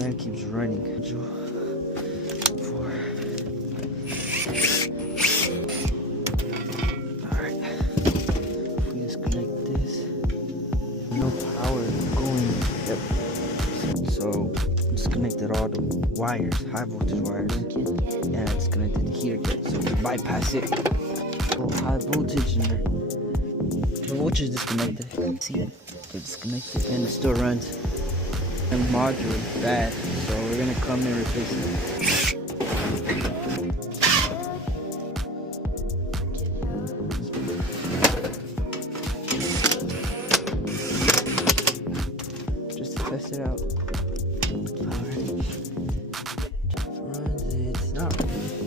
fan keeps running. Alright. We disconnect this. No power going. Yep. So disconnected all the wires, high voltage wires. And I disconnected the heater kit. So to bypass it. Oh, high voltage in there. The voltage is disconnected. See it? It's disconnected and it still runs. And module is bad, so we're gonna come and replace it. Just to test it out. Alright. Runs, it's not running.